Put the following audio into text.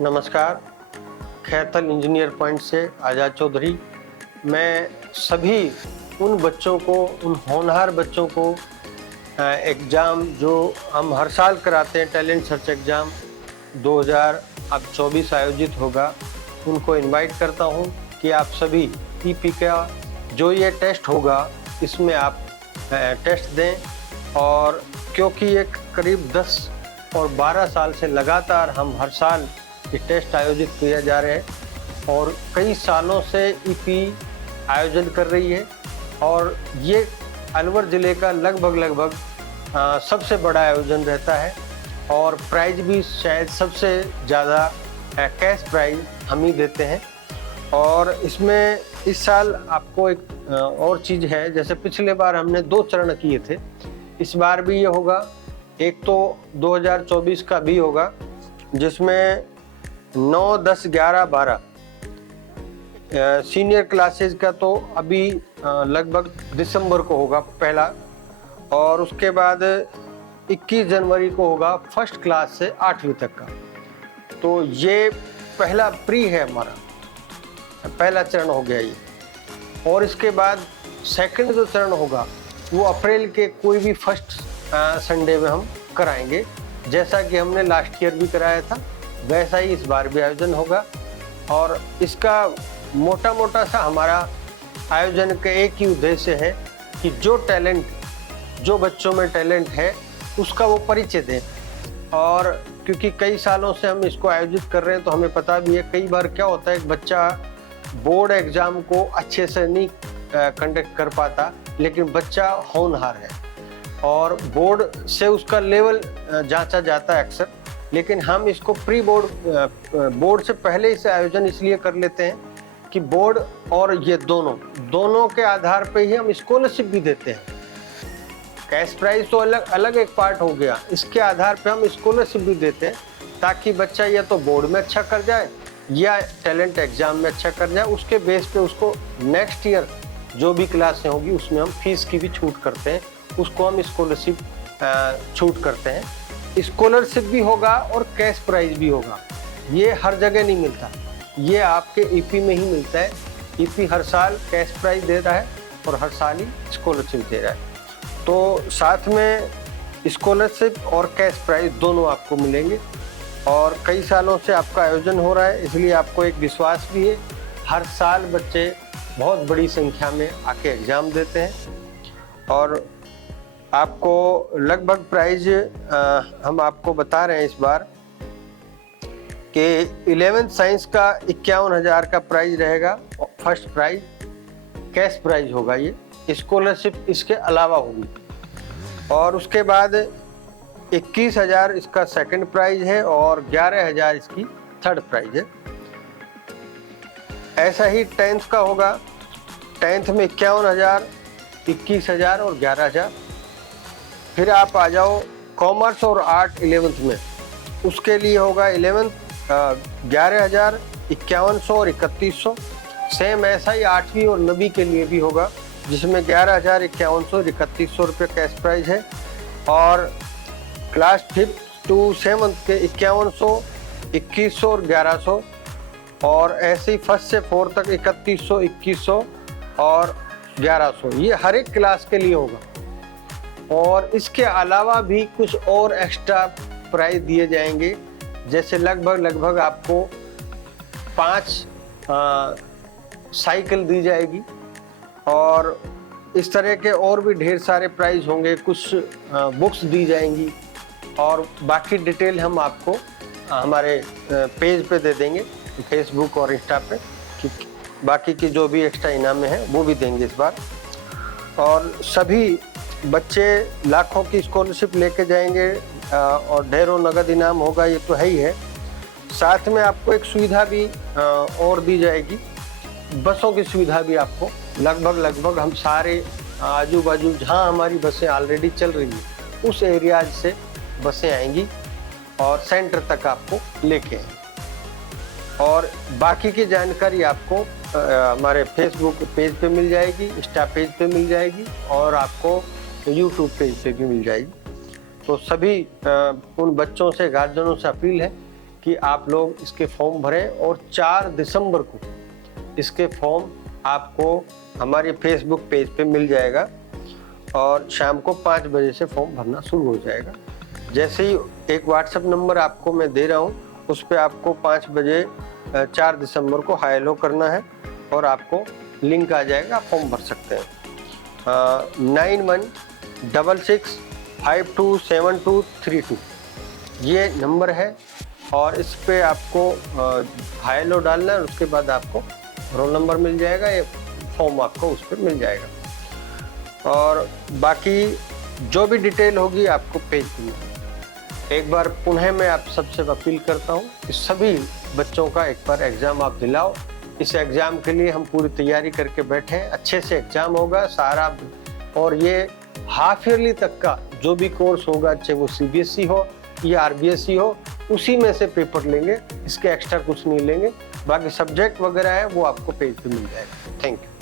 नमस्कार। Khairthal engineer point से आज़ाद चौधरी। मैं सभी उन बच्चों को, उन होनहार बच्चों को एग्ज़ाम जो हम हर साल कराते हैं, टैलेंट सर्च एग्ज़ाम 2024 आयोजित होगा, उनको इनवाइट करता हूं कि आप सभी ईपी का जो ये टेस्ट होगा इसमें आप टेस्ट दें। और क्योंकि ये करीब 10 और 12 साल से लगातार हम हर साल ये टेस्ट आयोजित किया जा रहे हैं और कई सालों से ईपी आयोजन कर रही है और ये अलवर ज़िले का लगभग सबसे बड़ा आयोजन रहता है और प्राइज़ भी शायद सबसे ज़्यादा कैश प्राइज़ हम ही देते हैं। और इसमें इस साल आपको एक और चीज़ है, जैसे पिछले बार हमने 2 चरण किए थे, इस बार भी ये होगा। एक तो 2024 का भी होगा जिसमें 9, 10, 11, 12 सीनियर क्लासेस का तो अभी लगभग दिसंबर को होगा पहला, और उसके बाद 21 जनवरी को होगा फर्स्ट क्लास से 8वीं तक का। तो ये पहला प्री है, हमारा पहला चरण हो गया ये। और इसके बाद सेकंड जो चरण होगा वो अप्रैल के कोई भी फर्स्ट संडे में हम कराएंगे, जैसा कि हमने लास्ट ईयर भी कराया था वैसा ही इस बार भी आयोजन होगा। और इसका मोटा सा हमारा आयोजन का एक ही उद्देश्य है कि जो बच्चों में टैलेंट है उसका वो परिचय दें। और क्योंकि कई सालों से हम इसको आयोजित कर रहे हैं तो हमें पता भी है कई बार क्या होता है, एक बच्चा बोर्ड एग्ज़ाम को अच्छे से नहीं कंडक्ट कर पाता, लेकिन बच्चा होनहार है और बोर्ड से उसका लेवल जांचा जाता है अक्सर। लेकिन हम इसको प्री बोर्ड से पहले इसे आयोजन इसलिए कर लेते हैं कि बोर्ड और ये दोनों के आधार पे ही हम स्कॉलरशिप भी देते हैं। कैश प्राइज तो अलग एक पार्ट हो गया, इसके आधार पे हम स्कॉलरशिप भी देते हैं ताकि बच्चा या तो बोर्ड में अच्छा कर जाए या टैलेंट एग्जाम में अच्छा कर जाए। उसके बेस पे उसको नेक्स्ट ईयर जो भी क्लासें होगी उसमें हम फीस की भी छूट करते हैं, उसको हम स्कॉलरशिप छूट करते हैं। स्कॉलरशिप भी होगा और कैश प्राइज भी होगा। ये हर जगह नहीं मिलता, ये आपके ईपी में ही मिलता है। ईपी हर साल कैश प्राइज दे रहा है और हर साल ही स्कॉलरशिप दे रहा है, तो साथ में स्कॉलरशिप और कैश प्राइज दोनों आपको मिलेंगे। और कई सालों से आपका आयोजन हो रहा है, इसलिए आपको एक विश्वास भी है। हर साल बच्चे बहुत बड़ी संख्या में आके एग्ज़ाम देते हैं और आपको लगभग प्राइज हम आपको बता रहे हैं इस बार कि 11th साइंस का 51,000 का प्राइज रहेगा, फर्स्ट प्राइज कैश प्राइज होगा। ये स्कॉलरशिप इसके अलावा होगी। और उसके बाद 21,000 इसका सेकंड प्राइज है और 11,000 इसकी थर्ड प्राइज है। ऐसा ही 10th का होगा। 10th में 51,000, 21,000 और 11,000। फिर आप आ जाओ कॉमर्स और आर्ट 11th में, उसके लिए होगा 11th 11,000, 5,100 और 3,100। सेम ऐसा ही 8वीं और 9वीं के लिए भी होगा, जिसमें 11,000, 5,100 और 3,100 रुपये कैश प्राइज है। और क्लास 5th to 7th के 5,100, 2,100 और 1,100। और ऐसे ही फर्स्ट से 4th तक 3,100, 2,100 और 1,100। ये हर एक क्लास के लिए होगा। और इसके अलावा भी कुछ और एक्स्ट्रा प्राइज दिए जाएंगे, जैसे लगभग आपको 5 साइकिल दी जाएगी और इस तरह के और भी ढेर सारे प्राइज होंगे। कुछ बुक्स दी जाएंगी और बाकी डिटेल हम आपको हमारे पेज पे दे देंगे, फेसबुक और इंस्टा पे, कि बाकी की जो भी एक्स्ट्रा इनामें हैं वो भी देंगे इस बार। और सभी बच्चे लाखों की स्कॉलरशिप लेके जाएंगे और ढेरों नगद इनाम होगा, ये तो है ही है। साथ में आपको एक सुविधा भी और दी जाएगी, बसों की सुविधा भी आपको लगभग हम सारे आजू बाजू जहां हमारी बसें ऑलरेडी चल रही हैं उस एरिया से बसें आएंगी और सेंटर तक आपको लेके आएंगी। और बाकी की जानकारी आपको हमारे फेसबुक पेज पे मिल जाएगी, इंस्टा पेज पे मिल जाएगी और आपको यूट्यूब पेज पे भी मिल जाएगी। तो सभी उन बच्चों से, गार्जियनों से अपील है कि कि आप लोग इसके फॉर्म भरें और 4 दिसंबर को इसके फॉर्म आपको हमारे फेसबुक पेज पे मिल जाएगा और शाम को 5 बजे से फॉर्म भरना शुरू हो जाएगा। जैसे ही एक व्हाट्सएप नंबर आपको मैं दे रहा हूँ, उस पर आपको 5 बजे 4 दिसंबर को हाई हेलो करना है और आपको लिंक आ जाएगा, आप फॉर्म भर सकते हैं। 9166527232 ये नंबर है और इस पे आपको हाई हेलो डालना है और उसके बाद आपको रोल नंबर मिल जाएगा, ये फॉर्म आपको उस पर मिल जाएगा और बाकी जो भी डिटेल होगी आपको भेज दूँगा। एक बार पुनः मैं आप सबसे अपील करता हूँ कि सभी बच्चों का एक बार एग्ज़ाम आप दिलाओ। इस एग्ज़ाम के लिए हम पूरी तैयारी करके बैठे हैं, अच्छे से एग्ज़ाम होगा सारा और ये हाफ ईयरली तक का जो भी कोर्स होगा, चाहे वो CBSE हो या RBSE हो, उसी में से पेपर लेंगे, इसके एक्स्ट्रा कुछ नहीं लेंगे। बाकी सब्जेक्ट वगैरह है वो आपको पेज पे मिल जाएगा। Thank you.